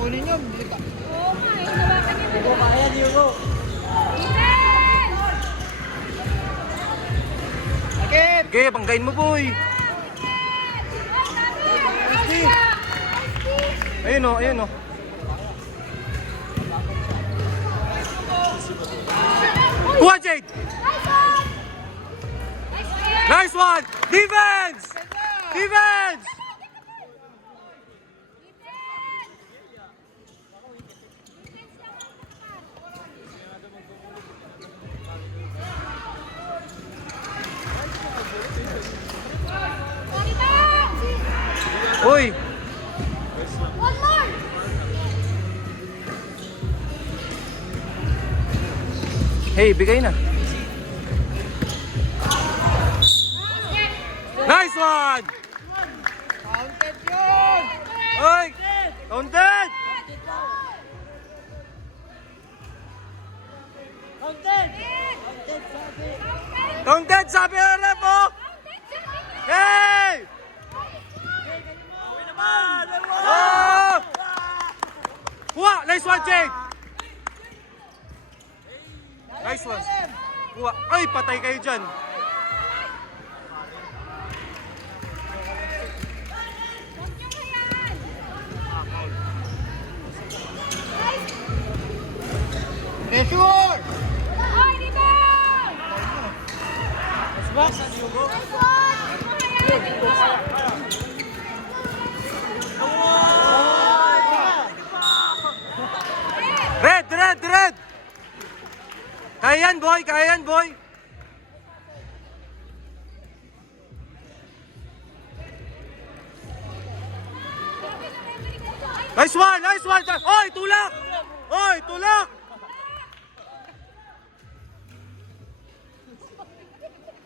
kunin yun. Oo nga, hinawakan niya. Hugo, kaya Hugo. Sakit! Sige, banggain mo, boy. Ayun o, ayun o. Kuha, Jade! Nice one! Defense! Defense! Uy! One more! Hey, bigay na. Nice one! Counted yun! Uy! Counted! Counted! Counted, sabi! Counted, sabi ng ref, oh! Hey! Oh! Kuha! Nice one, Jade! Nice one. Kuha. Ay, patay kayo dyan. Pressure! Ay, dito! Box ang Hugo. Nice one! Red, red, red! Kaya yan, boy! Kaya yan, boy! Nice one! Nice one! Oy, tulak! Oy, tulak!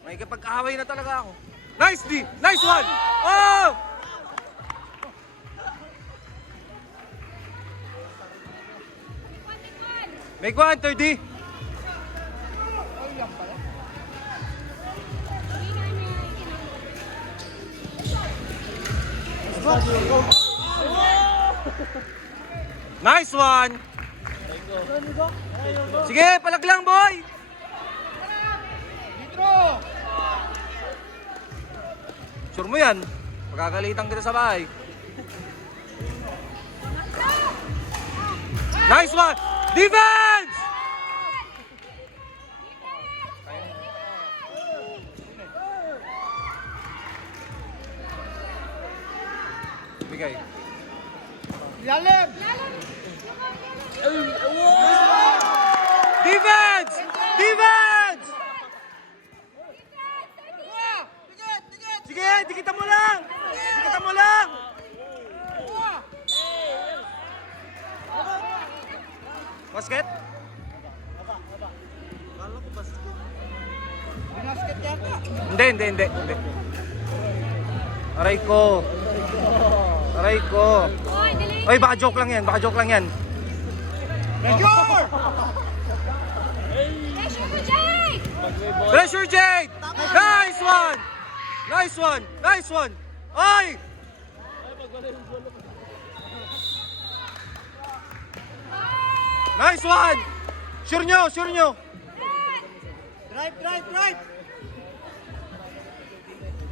May kapag-away na talaga ako. Nice D! Nice one! Oh! Make one, 30. Nice one! Sige, palag lang, boy! Dito! Sure mo yan. Pagkakalitan kita sa bahay. Nice one! Defense! Bigay. Ilalim! Defense! Defense! Sige, dikita mo lang! Dikita mo lang! Basket? Binasket yata. Hindi. Aray ko. Aray ko. Oy, baka joke lang yan. Baka joke lang yan. Pressure! Pressure mo, Jake! Pressure, Jade! Nice one! Nice one! Nice one! Oy! Nice one! Sure nyo! Sure nyo! Drive, drive, drive!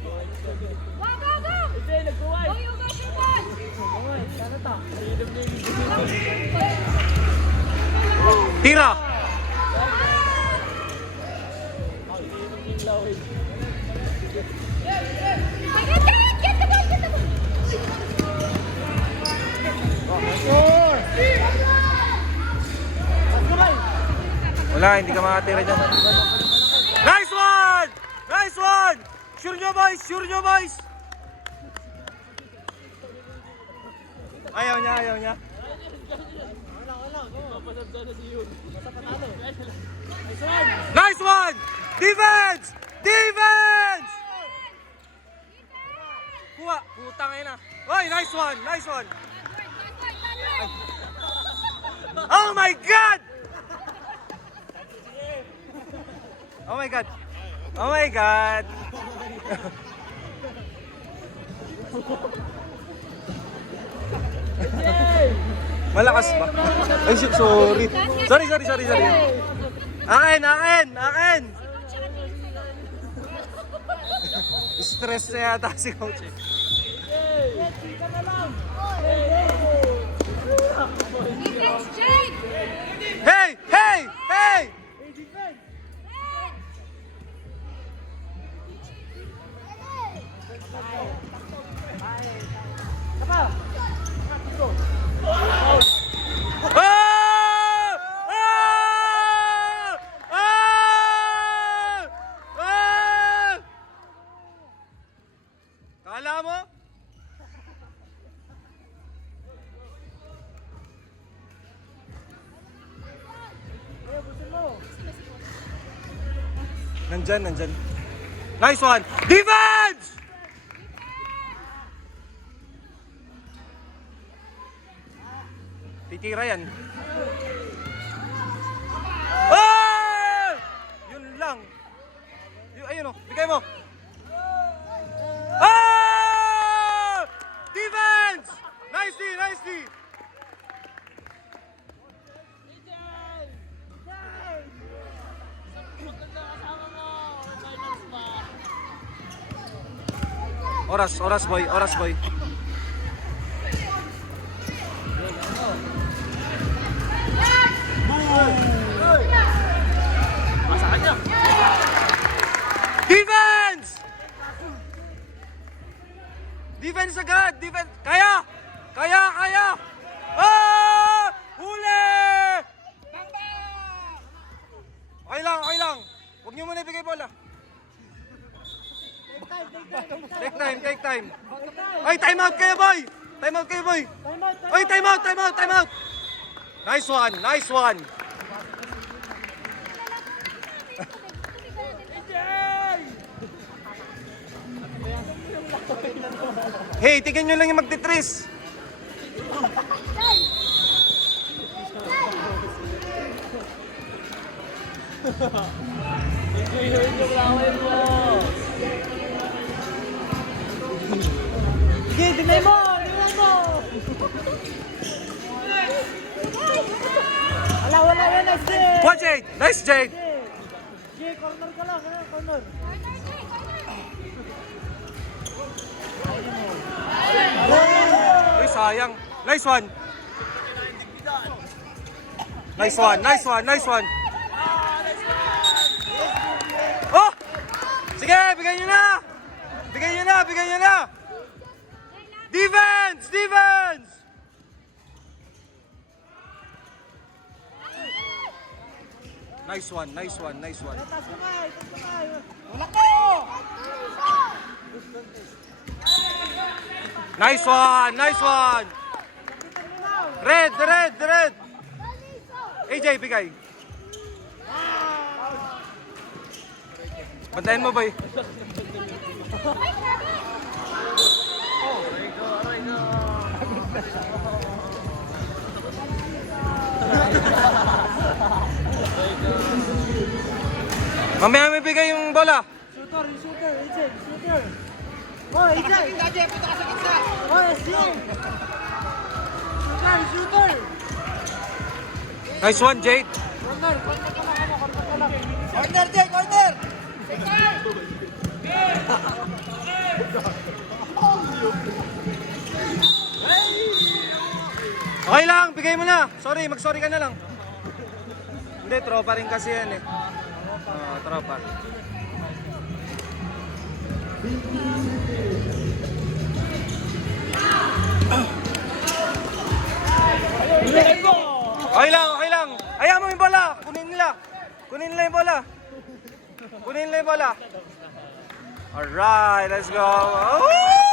Go, go, go! Go, you go, shoot one! Tira! Get the ball, get the ball! Score! Wala, hindi ka makatira dyan. Nice one! Nice one! Sure nyo, boys! Sure nyo, boys! Ayaw niya, ayaw niya. Nice one! Defense! Defense! Kuha! Putang ina. Oy, nice one! Nice one! Oh my God! Oh my God! Oh my God! Malakas ba? Ay, shit, sorry. Sorry. Akin! Stress na yata si coach. Defense, Jake! Hey! Ah! Kala mo? Nandyan. Nice one! Defense! Titira yan. Ah! Yun lang. Ayun o, bigay mo. Ah! Defense! Nice D! Oras boy. Defense agad! Kaya! Ah! Huli! Okay lang. Huwag niyo muna ibigay bola. Take time. Ay, time out kayo, boy! Ay, time out! Nice one. Hey, tignan nyo lang yung magtitris. Sige, tingnan mo! Wala yan, nice Jade! What, Jade? Nice, Jade. Jade, corner ka lang, ha? Corner. Uy, sayang. Nice one. Oh! Sige, bigyan nyo na! Defense! Nice one. Taas kamay! Wala ko! Nice one. Red. AJ, bigay. Bantayan mo, boy. Mamaya may bigay yung bola. Shooter! Oh, AJ! Oh, SJ! Shooter! Nice one, Jade. Corner, Jade! Corner! Okay lang, bigay mo na. Sorry, mag-sorry ka na lang. Hindi, tropa rin kasi yan eh. Tropa. Okay lang. Ayaw mo yung bola. Kunin nila yung bola. Alright, let's go. Woo!